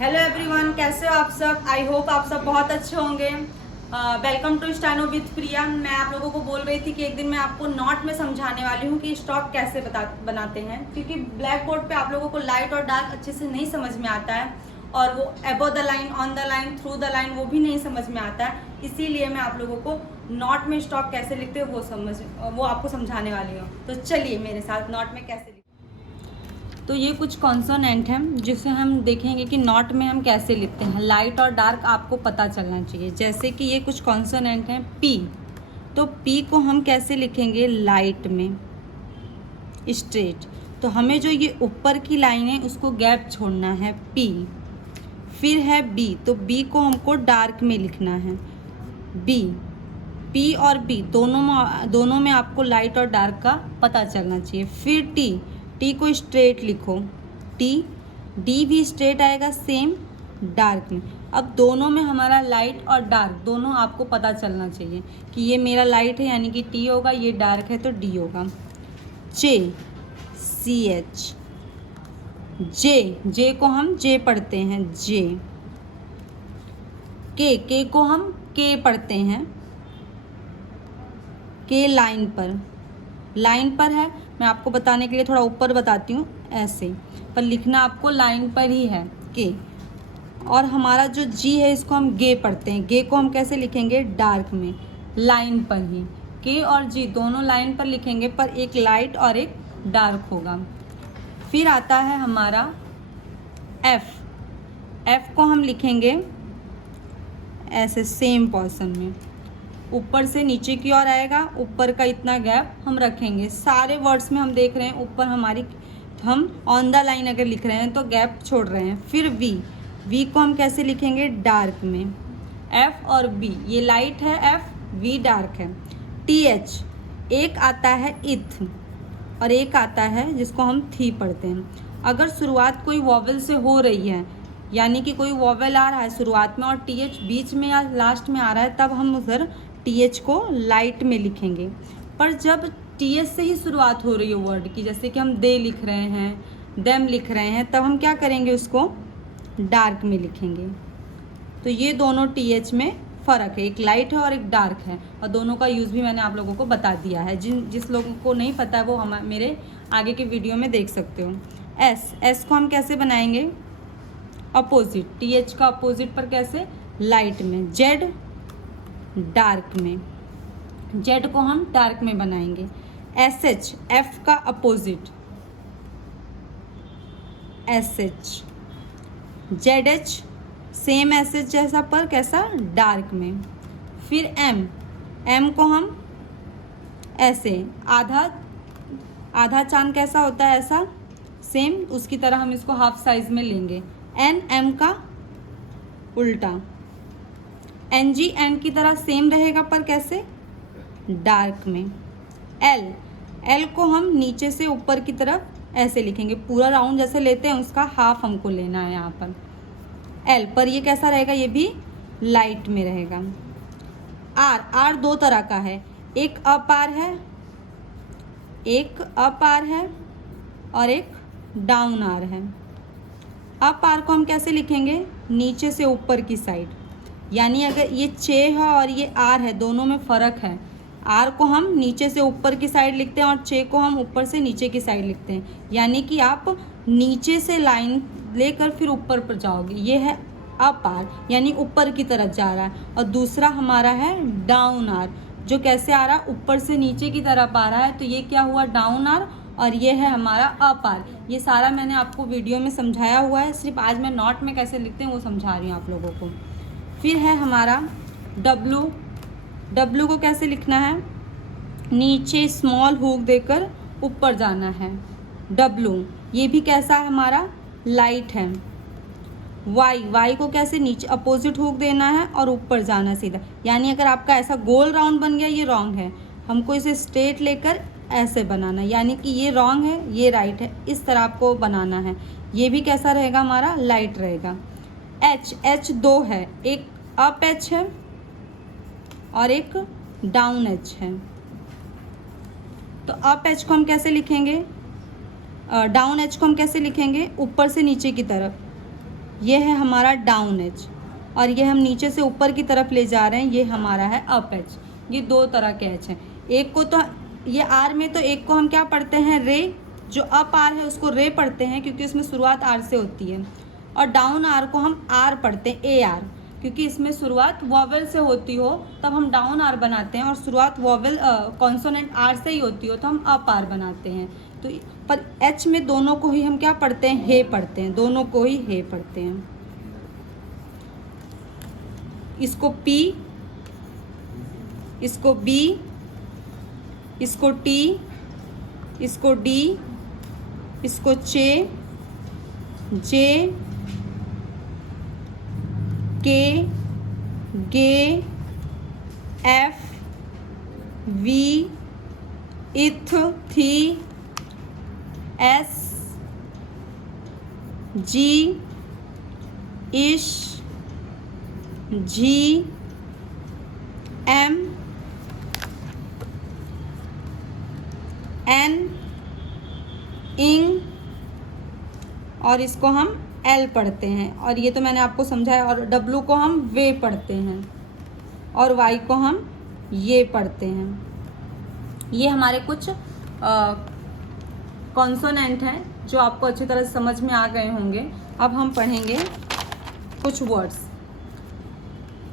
Hello everyone, कैसे हो आप सब। आई होप आप सब बहुत अच्छे होंगे। वेलकम टू स्टेनो विद प्रिया। मैं आप लोगों को बोल रही थी कि एक दिन मैं आपको नॉट में समझाने वाली हूँ कि स्टॉक कैसे बनाते हैं, क्योंकि ब्लैक बोर्ड पे आप लोगों को लाइट और डार्क अच्छे से नहीं समझ में आता है, और वो above the line, on the line, through the line वो भी नहीं समझ में आता है। इसीलिए मैं आप लोगों को नॉट में स्टॉक कैसे लिखते हो वो आपको समझाने वाली हूँ। तो चलिए मेरे साथ नॉट में कैसे। तो ये कुछ कॉन्सोनेंट हैं जिसे हम देखेंगे कि नॉट में हम कैसे लिखते हैं। लाइट और डार्क आपको पता चलना चाहिए। जैसे कि ये कुछ कॉन्सोनेंट हैं पी, तो पी को हम कैसे लिखेंगे लाइट में, स्ट्रेट। तो हमें जो ये ऊपर की लाइन है उसको गैप छोड़ना है, पी। फिर है बी, तो बी को हमको डार्क में लिखना है, बी। पी और बी दोनों में आपको लाइट और डार्क का पता चलना चाहिए। फिर टी, टी को स्ट्रेट लिखो, टी। डी भी स्ट्रेट आएगा सेम डार्क में। अब दोनों में हमारा लाइट और डार्क दोनों आपको पता चलना चाहिए कि ये मेरा लाइट है यानी कि टी होगा, ये डार्क है तो डी होगा। जे, सी एच, जे को हम जे पढ़ते हैं, जे। के को हम के पढ़ते हैं, के लाइन पर है। मैं आपको बताने के लिए थोड़ा ऊपर बताती हूँ, ऐसे पर लिखना आपको लाइन पर ही है, के। और हमारा जो जी है इसको हम गे पढ़ते हैं। गे को हम कैसे लिखेंगे, डार्क में, लाइन पर ही। के और जी दोनों लाइन पर लिखेंगे, पर एक लाइट और एक डार्क होगा। फिर आता है हमारा एफ। एफ को हम लिखेंगे ऐसे सेम पोर्शन में, ऊपर से नीचे की ओर आएगा, ऊपर का इतना गैप हम रखेंगे। सारे वर्ड्स में हम देख रहे हैं ऊपर हमारी, हम ऑन द लाइन अगर लिख रहे हैं तो गैप छोड़ रहे हैं। फिर वी, वी को हम कैसे लिखेंगे, डार्क में। एफ और बी, ये लाइट है एफ, वी डार्क है। टी एच, एक आता है इथ और एक आता है जिसको हम थी पढ़ते हैं। अगर शुरुआत कोई वॉवल से हो रही है, यानी कि कोई वॉवल आ रहा है शुरुआत में और टी एच बीच में या लास्ट में आ रहा है, तब हम उधर टी एच को लाइट में लिखेंगे। पर जब टी एच से ही शुरुआत हो रही है वर्ड की, जैसे कि हम दे लिख रहे हैं, देम लिख रहे हैं, तब हम क्या करेंगे, उसको डार्क में लिखेंगे। तो ये दोनों टी एच में फ़र्क है, एक लाइट है और एक डार्क है, और दोनों का यूज़ भी मैंने आप लोगों को बता दिया है। जिस लोगों को नहीं पता है वो मेरे आगे के वीडियो में देख सकते हो। एस, एस को हम कैसे बनाएंगे, अपोजिट, टी एच का अपोजिट पर कैसे, लाइट में। जेड, डार्क में, जेड को हम डार्क में बनाएंगे। एस एच, एफ का opposite, S H. Z H, same S H जैसा पर कैसा, डार्क में। फिर एम, एम को हम ऐसे आधा चांद कैसा होता है, ऐसा सेम उसकी तरह हम इसको हाफ साइज में लेंगे। एन, एम का उल्टा। एन जी, एन की तरह सेम रहेगा पर कैसे, डार्क में। एल, एल को हम नीचे से ऊपर की तरफ ऐसे लिखेंगे, पूरा राउंड जैसे लेते हैं उसका हाफ हमको लेना है यहाँ पर। एल पर ये कैसा रहेगा, ये भी लाइट में रहेगा। आर, आर दो तरह का है, एक अप आर है, एक अप आर है और एक डाउन आर है। अप आर को हम कैसे लिखेंगे, नीचे से ऊपर की साइड, यानी अगर ये चे है और ये आर है, दोनों में फ़र्क है। आर को हम नीचे से ऊपर की साइड लिखते हैं और चे को हम ऊपर से नीचे की साइड लिखते हैं, यानी कि आप नीचे से लाइन लेकर फिर ऊपर पर जाओगे। ये है अप आर, यानी ऊपर की तरफ जा रहा है, और दूसरा हमारा है डाउन आर, जो कैसे आ रहा है, ऊपर से नीचे की तरफ आ रहा है। तो ये क्या हुआ, डाउन आर, और ये है हमारा अप आर। ये सारा मैंने आपको वीडियो में समझाया हुआ है, सिर्फ आज मैं नोट में कैसे लिखते हैं वो समझा रही हूँ आप लोगों को। फिर है हमारा डब्लू, डब्लू को कैसे लिखना है, नीचे स्मॉल हुक देकर ऊपर जाना है, डब्लू। ये भी कैसा है, हमारा लाइट है। वाई, वाई को कैसे नीचे अपोजिट हुक देना है और ऊपर जाना सीधा, यानी अगर आपका ऐसा गोल राउंड बन गया ये रॉन्ग है, हमको इसे स्ट्रेट लेकर ऐसे बनाना है, यानी कि ये रॉन्ग है ये राइट है, इस तरह आपको बनाना है। ये भी कैसा रहेगा, हमारा लाइट रहेगा। एच, एच दो है, एक अप एच है और एक डाउन एच है। तो अप एच को हम कैसे लिखेंगे, डाउन एच को हम कैसे लिखेंगे, ऊपर से नीचे की तरफ, ये है हमारा डाउन एच, और ये हम नीचे से ऊपर की तरफ ले जा रहे हैं, ये हमारा है अप एच। ये दो तरह के एच हैं। एक को तो ये आर में तो एक को हम क्या पढ़ते हैं, रे। जो अप आर है उसको रे पढ़ते हैं क्योंकि उसमें शुरुआत आर से होती है, और डाउन आर को हम आर पढ़ते हैं, ए आर, क्योंकि इसमें शुरुआत वॉवेल से होती हो तब हम डाउन आर बनाते हैं, और शुरुआत वॉवेल कॉन्सोनेंट आर से ही होती हो तो हम अप आर बनाते हैं। तो पर एच में दोनों को ही हम क्या पढ़ते हैं, हे पढ़ते हैं, दोनों को ही हे पढ़ते हैं। इसको पी, इसको बी, इसको टी, इसको डी, इसको चे, जे, के, गे, एफ, वी, इथ, थी, एस, जी, इश, जी, एम, एन, इंग, और इसको हम एल पढ़ते हैं, और ये तो मैंने आपको समझाया। और डब्लू को हम वे पढ़ते हैं, और वाई को हम ये पढ़ते हैं। ये हमारे कुछ कॉन्सोनेंट हैं जो आपको अच्छी तरह से समझ में आ गए होंगे। अब हम पढ़ेंगे कुछ वर्ड्स।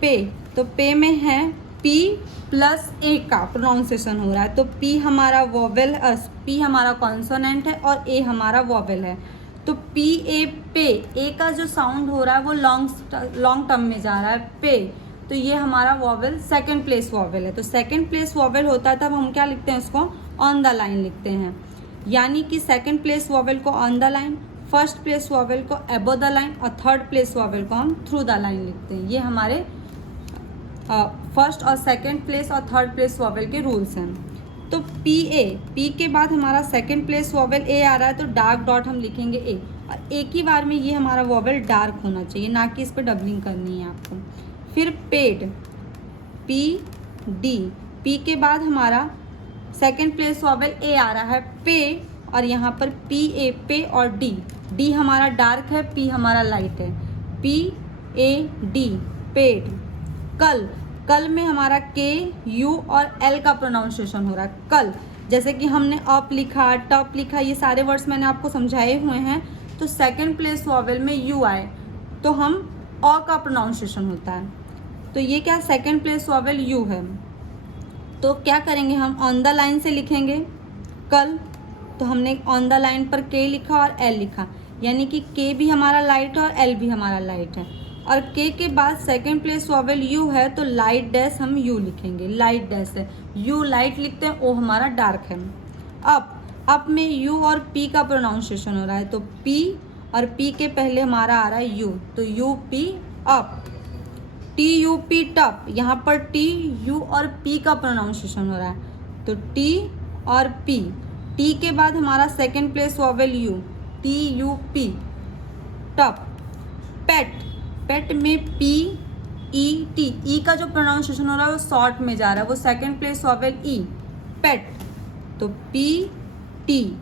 पे, तो पे में है पी प्लस ए का प्रोनाउंसिएशन हो रहा है, तो पी हमारा वॉवेल, पी हमारा कॉन्सोनेंट है और ए हमारा वॉवेल है। तो पी ए पे, ए का जो साउंड हो रहा है वो लॉन्ग टर्म में जा रहा है, पे, तो ये हमारा वॉवेल सेकंड प्लेस वॉवेल है। तो सेकंड प्लेस वॉवेल होता है तब हम क्या लिखते हैं, उसको ऑन द लाइन लिखते हैं, यानी कि सेकंड प्लेस वॉवेल को on the line, first place vowel को अबव द लाइन, और थर्ड प्लेस वॉवेल को हम थ्रू द लाइन लिखते हैं। ये हमारे फर्स्ट और सेकंड प्लेस और थर्ड प्लेस वॉवेल के रूल्स हैं। तो पी ए, पी के बाद हमारा सेकंड प्लेस वॉवेल ए आ रहा है, तो डार्क डॉट हम लिखेंगे ए, और एक ही बार में ये हमारा वॉवेल डार्क होना चाहिए, ना कि इस पर डबलिंग करनी है आपको। फिर पेड, पी डी, पी के बाद हमारा सेकंड प्लेस वॉवेल ए आ रहा है, पे, और यहाँ पर पी ए, पे, और डी, डी हमारा डार्क है, पी हमारा लाइट है, पी ए डी, पेड। कल, कल में हमारा के, यू और एल का प्रोनाउंसिएशन हो रहा है, कल। जैसे कि हमने अप लिखा, टप लिखा, ये सारे वर्ड्स मैंने आपको समझाए हुए हैं। तो सेकंड प्लेस वॉवेल में यू आए तो हम अ का प्रोनाउंसिएशन होता है, तो ये क्या, सेकंड प्लेस वॉवेल यू है। तो क्या करेंगे, हम ऑन द लाइन से लिखेंगे कल, तो हमने ऑन द लाइन पर के लिखा और एल लिखा, यानी कि के भी हमारा लाइट है और एल भी हमारा लाइट है। और के के बाद सेकंड प्लेस वॉवेल यू है, तो लाइट डैश हम यू लिखेंगे, लाइट डैश है, यू लाइट लिखते हैं, ओ हमारा डार्क है। अप में यू और पी का प्रोनाउंसिएशन हो रहा है, तो पी और पी के पहले हमारा आ रहा है यू, तो U P up. T U P tup, यहाँ पर टी यू और पी का प्रोनाउंसिएशन हो रहा है, तो टी और पी। टी के बाद हमारा second place vowel U, T U P, tup. Pet, pet में पी ई टी, ई का जो प्रोनाउंसिएशन हो रहा है वो शॉर्ट में जा रहा है, वो सेकंड प्लेस वॉवेल ई, पेट, तो पी टी,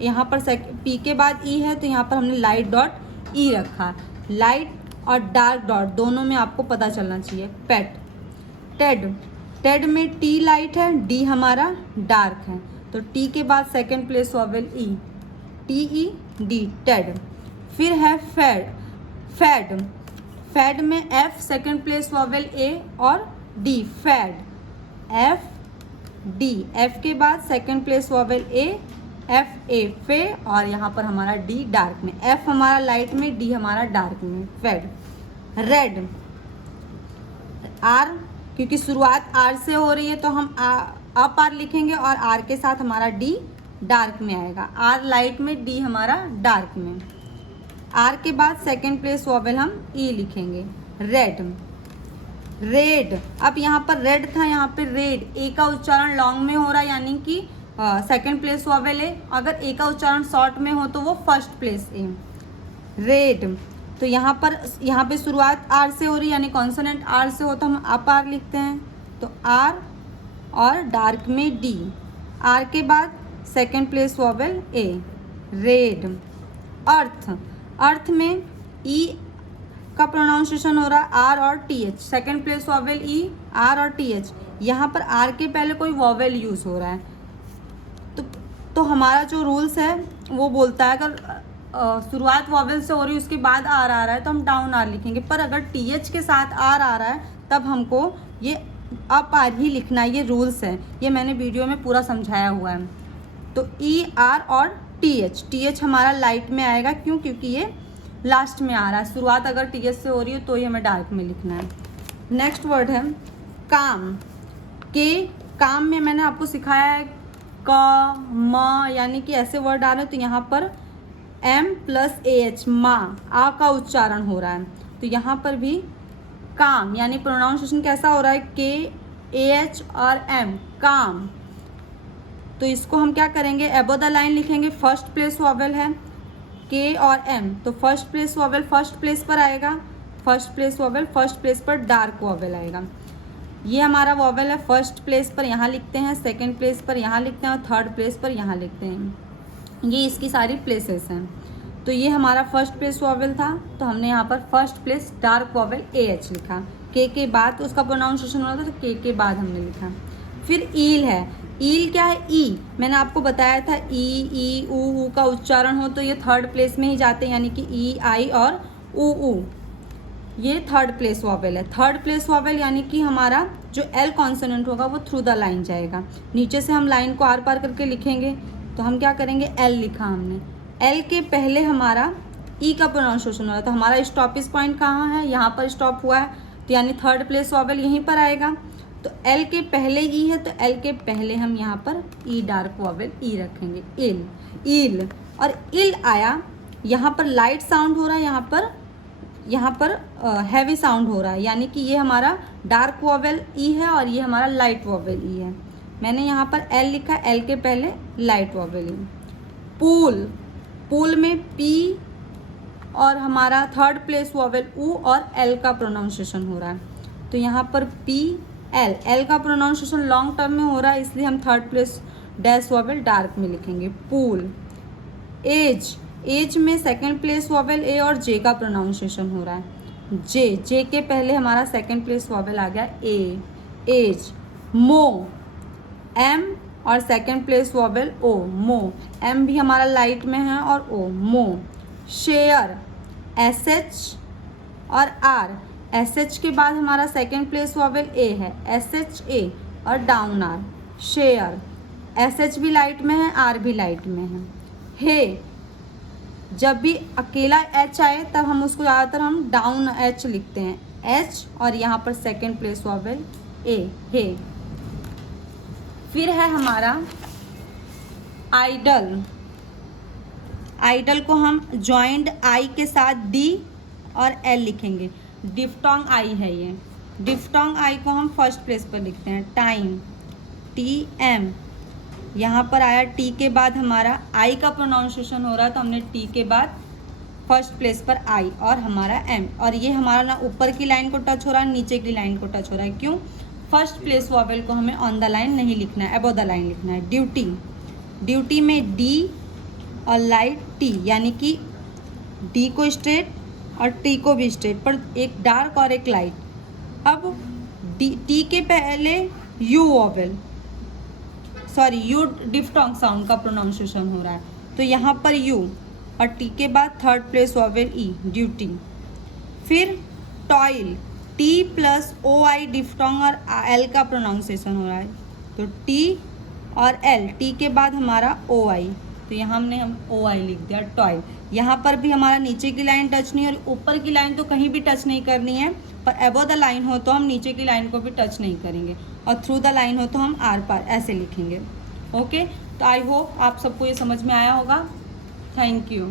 यहाँ पर पी के बाद ई है तो यहाँ पर हमने लाइट डॉट ई रखा। लाइट और डार्क डॉट दोनों में आपको पता चलना चाहिए, पेट। टेड, टेड में टी लाइट है, डी हमारा डार्क है, तो टी के बाद second place vowel E, T E D, ted. फिर है फैड, फैड, फैड में F second place vowel A और D, fad, F D, F के बाद second place vowel A, F A, फे, और यहाँ पर हमारा डी डार्क में, एफ हमारा लाइट में, डी हमारा डार्क में, फैड। रेड, आर, क्योंकि शुरुआत आर से हो रही है तो हम अप आर लिखेंगे और आर के साथ हमारा डी डार्क में आएगा, आर लाइट में, डी हमारा डार्क में। आर के बाद सेकंड प्लेस वॉवेल हम ई लिखेंगे, रेड। रेड, अब यहाँ पर रेड था, यहाँ पे रेड, ए का उच्चारण लॉन्ग में हो रहा है, यानी कि सेकंड प्लेस वॉवेल ए, अगर ए का उच्चारण शॉर्ट में हो तो वो फर्स्ट प्लेस ए, रेड। तो यहाँ पे शुरुआत आर से हो रही है, यानी कॉन्सोनेंट आर से हो तो हम अप आर लिखते हैं, तो आर और डार्क में डी, आर के बाद second place vowel A, red. Earth, earth में ई का प्रोनाउंसिएशन हो रहा है आर और T H, second place vowel E, R और टी एच। यहाँ पर आर के पहले कोई वॉवेल यूज़ हो रहा है, तो हमारा जो रूल्स है वो बोलता है अगर शुरुआत वॉवेल से हो रही है उसके बाद आर आ रहा है तो हम डाउन आर लिखेंगे, पर अगर टी एच के साथ आर आ रहा है तब हमको ये अप आर ही लिखना है। ये रूल्स है, ये मैंने वीडियो में पूरा समझाया हुआ है। तो ई, आर और टी एच हमारा लाइट में आएगा, क्यों? क्योंकि ये लास्ट में आ रहा है। शुरुआत अगर टी एच से हो रही है तो ये हमें डार्क में लिखना है। नेक्स्ट वर्ड है काम। के काम में मैंने आपको सिखाया है क, म, यानी कि ऐसे वर्ड आ रहे हैं तो यहाँ पर एम प्लस ए एच, माँ, आ का उच्चारण हो रहा है। तो यहाँ पर भी काम यानी प्रोनाउंसिएशन कैसा हो रहा है? के, ए एच और एम, काम। तो इसको हम क्या करेंगे? एबो द लाइन लिखेंगे। फर्स्ट प्लेस वॉवेल है के और एम, तो first place vowel first place पर आएगा, first place vowel first place पर डार्क वॉवेल आएगा। ये हमारा वॉवेल है, फर्स्ट प्लेस पर यहाँ लिखते हैं, सेकंड प्लेस पर यहाँ लिखते हैं और थर्ड प्लेस पर यहाँ लिखते हैं। ये इसकी सारी प्लेसेस हैं। तो ये हमारा फर्स्ट प्लेस वॉवेल था, तो हमने यहाँ पर first place dark vowel A H लिखा। के बाद उसका प्रोनाउंसिएशन हो रहा था तो के बाद हमने लिखा। फिर ईल है। ईल क्या है? ई। मैंने आपको बताया था ई ऊ का उच्चारण हो तो ये थर्ड प्लेस में ही जाते हैं, यानी कि ई, आई और ऊ। ये थर्ड प्लेस वॉवेल है। थर्ड प्लेस वॉवेल यानी कि हमारा जो एल कॉन्सोनेंट होगा वो थ्रू द लाइन जाएगा। नीचे से हम लाइन को आर पार करके लिखेंगे, तो हम क्या करेंगे? एल लिखा हमने, एल के पहले हमारा ई का प्रोनाउंसिएशन हो रहा है, तो हमारा स्टॉपिस पॉइंट कहाँ है? यहाँ पर स्टॉप हुआ है, तो यानी थर्ड प्लेस वॉवेल यहीं पर आएगा। तो एल के पहले ई है, तो एल के पहले हम यहाँ पर ई डार्क वॉवेल ई रखेंगे, इल, ईल। और इल आया, यहाँ पर लाइट साउंड हो रहा है, यहाँ पर हैवी साउंड हो रहा है, यानी कि ये हमारा डार्क वॉवेल ई है और ये हमारा लाइट वॉवेल ई है। मैंने यहाँ पर एल लिखा, एल के पहले लाइट वॉवेल ई। पूल, पूल में पी और हमारा थर्ड प्लेस वॉवेल ऊ और एल का प्रोनाउंसिएशन हो रहा है, तो यहाँ पर पी एल, एल का प्रोनाउंसिएशन लॉन्ग टर्म में हो रहा है, इसलिए हम third place dash vowel dark में लिखेंगे, पूल। एज, एज में सेकंड प्लेस वॉवेल ए और जे का प्रोनाउंसिएशन हो रहा है, जे के पहले हमारा सेकंड प्लेस वॉवेल आ गया ए, एज। मो, एम और सेकंड प्लेस वॉवेल ओ, मो, एम भी हमारा लाइट में है और ओ, मो। शेयर, एस एच और आर, एस एच के बाद हमारा सेकंड प्लेस वॉवेल ए है, एस एच ए और down R, share. S H भी लाइट में है, आर भी लाइट में है। हे, जब भी अकेला एच आए तब हम उसको ज़्यादातर हम डाउन एच लिखते हैं, एच और यहाँ पर सेकंड प्लेस वॉवेल ए, हे। फिर है हमारा आइडल। आइडल को हम जॉइंट आई के साथ डी और एल लिखेंगे, डिफ्टोंग आई है ये। डिफ्टोंग आई को हम फर्स्ट प्लेस पर लिखते हैं, टाइम, टी एम। यहाँ पर आया टी के बाद हमारा आई का प्रोनाउंसिएशन हो रहा है, तो हमने टी के बाद फर्स्ट प्लेस पर आई और हमारा एम। और ये हमारा ना ऊपर की लाइन को टच हो रहा है, नीचे की लाइन को टच हो रहा है, क्यों? फर्स्ट प्लेस वॉवेल को हमें ऑन द लाइन नहीं लिखना है, अबव द लाइन लिखना है। ड्यूटी, ड्यूटी में डी और लाइट टी, यानी कि डी को स्ट्रेट और टी को भी स्ट्रेट, पर एक डार्क और एक लाइट। अब टी के पहले you vowel, sorry you diphthong sound का प्रोनाउंसिएशन हो रहा है, तो यहाँ पर यू और टी के बाद थर्ड प्लेस वॉवेल ई, ड्यूटी। फिर टॉयल, टी प्लस ओ आई डिफ्टोंग और एल का प्रोनाउंसिएशन हो रहा है, तो टी और एल, टी के बाद हमारा ओ आई, तो यहाँ हम ओ आई लिख दिया, टॉयल। यहाँ पर भी हमारा नीचे की लाइन टच नहीं और ऊपर की लाइन तो कहीं भी टच नहीं करनी है, पर अबव द लाइन हो तो हम नीचे की लाइन को भी टच नहीं करेंगे और थ्रू द लाइन हो तो हम आर पार ऐसे लिखेंगे। ओके, तो आई होप आप सबको ये समझ में आया होगा। Thank you.